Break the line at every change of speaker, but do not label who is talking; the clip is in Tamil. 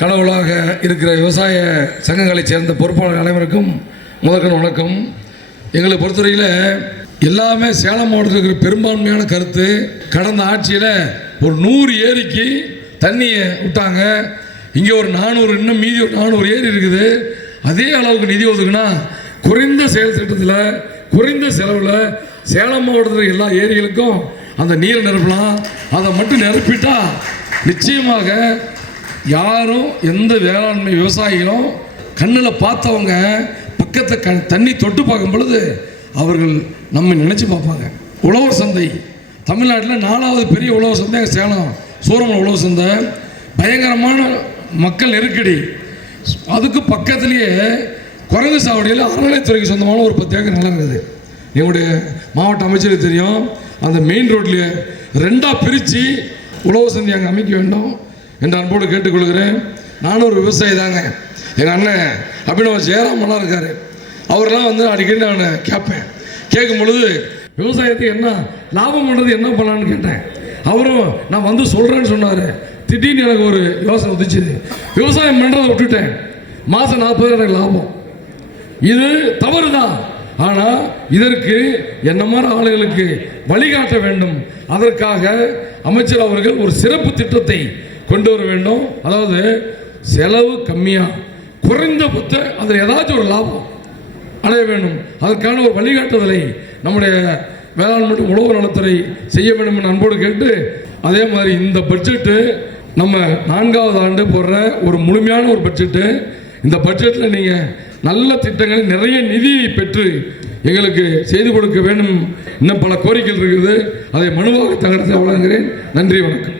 கடவுளாக இருக்கிற விவசாய சங்கங்களைச் சேர்ந்த பொறுப்பாளர் அனைவருக்கும் முதற்கண் வணக்கம். எங்களை பொறுத்தவரையில் எல்லாமே சேலம் மாவட்டத்தில் இருக்கிற பெரும்பான்மையான கருத்து கடந்த ஆட்சியில் ஒரு நூறு ஏரிக்கு தண்ணியை விட்டாங்க. இங்கே ஒரு நானூறு இன்னும் மீதி ஒரு நானூறு ஏரி இருக்குது. அதே அளவுக்கு நிதி ஒதுக்குனா குறைந்த செயல் திட்டத்தில் குறைந்த செலவில் சேலம் மாவட்டத்தில் எல்லா ஏரிகளுக்கும் அந்த நீரை நிரப்பலாம். அதை மட்டும் நிரப்பிட்டா நிச்சயமாக யாரும் எந்த வேளாண்மை விவசாயிகளும் கண்ணில் பார்த்தவங்க பக்கத்தை க தண்ணி தொட்டு பார்க்கும் பொழுது அவர்கள் நம்ம நினச்சி பார்ப்பாங்க. உழவர் சந்தை. தமிழ்நாட்டில் நாலாவது பெரிய உழவர் சந்தை சேலம். சூரமன் உழவர் சந்தை. பயங்கரமான மக்கள் நெருக்கடி. அதுக்கு பக்கத்துலேயே குரங்கு சாவடியில் அறநிலைத்துறைக்கு சொந்தமான ஒரு பத்து ஏக்கர் நிலம் இருக்குது. எங்களுடைய மாவட்ட அமைச்சருக்கு தெரியும். அந்த மெயின் ரோட்லேயே ரெண்டாக பிரித்து உழவு சந்தை அங்கே அமைக்க வேண்டும். என்று அன்போடு கேட்டுக்கொள்கிறேன். நானும் ஒரு விவசாயி தாங்க. எங்கள் அண்ணன் அபினவ ஜெயராமெல்லாம் இருக்கார். அவரெல்லாம் வந்து அடிக்கடி நான் கேட்பேன். கேட்கும் பொழுது விவசாயத்துக்கு என்ன லாபம் பண்ணுறது என்ன பண்ணலான்னு கேட்டேன். அவரும் நான் வந்து சொல்கிறேன்னு சொன்னார். திடீர்னு எனக்கு ஒரு யோசனை உதிச்சுது விவசாயம் பண்ணுறதை விட்டுட்டேன். மாதம் நாற்பது எனக்கு லாபம். இது தவறு தான் ஆனால் இதற்கு என்ன மாதிரி ஆளுகளுக்கு வழிகாட்ட வேண்டும். அதற்காக அமைச்சர் அவர்கள் ஒரு சிறப்பு திட்டத்தை கொண்டு வர வேண்டும். அதாவது செலவு கம்மியாக குறைந்தபட்ச அதில் ஏதாச்சும் ஒரு லாபம் அடைய வேண்டும். அதற்கான ஒரு வழிகாட்டுதலை நம்முடைய வேளாண் மற்றும் உழவு நலத்துறை செய்ய வேண்டும் என்று அன்போடு கேட்டு அதே மாதிரி இந்த பட்ஜெட்டு நம்ம நான்காவது ஆண்டு போடுற ஒரு முழுமையான ஒரு பட்ஜெட்டு இந்த பட்ஜெட்டில் நீங்கள் நல்ல திட்டங்களை நிறைய நிதியை பெற்று எங்களுக்கு செய்து கொடுக்க வேண்டும் இன்னும் பல கோரிக்கைகள் இருக்குது. அதை மனுவாக தங்கடத்தை வழங்குகிறேன். நன்றி வணக்கம்.